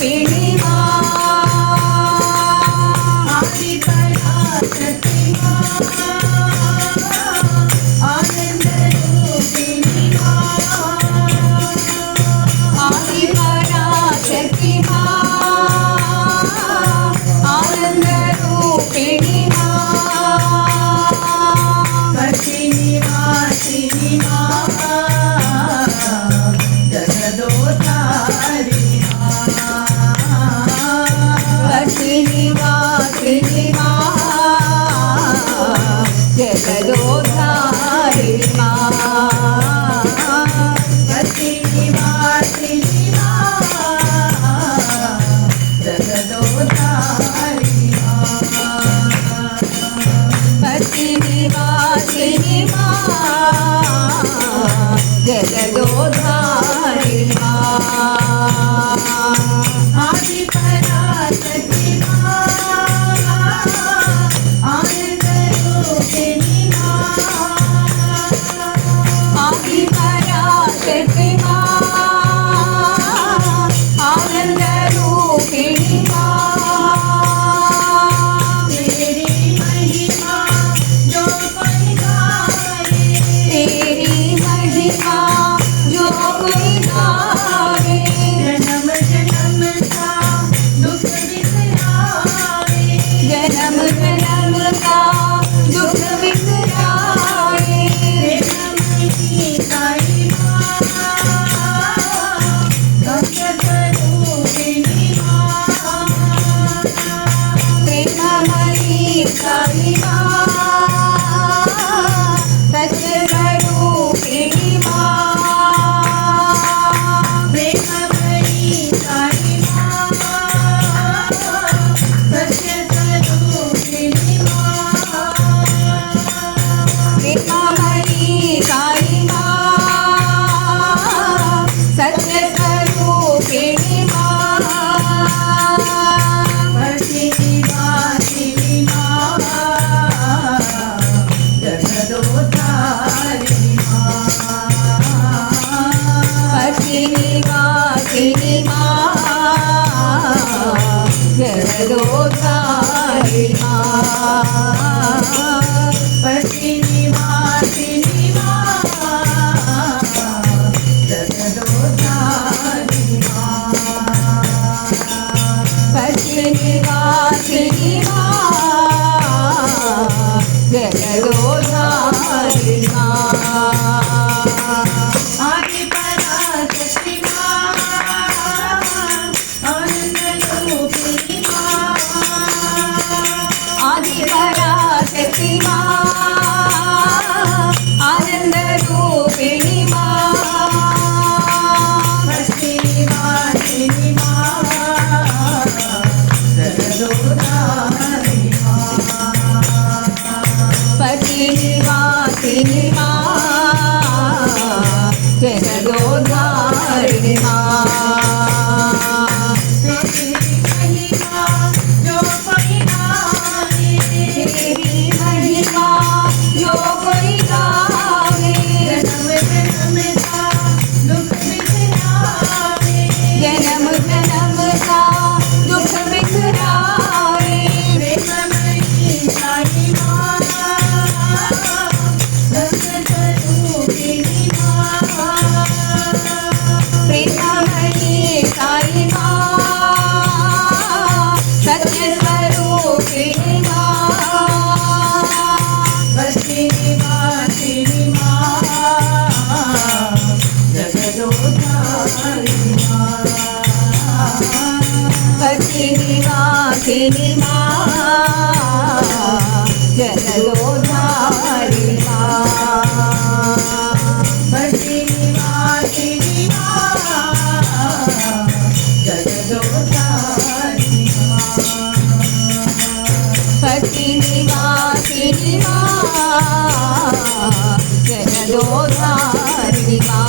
பேணி Karina. वासिनि माँ இறைவா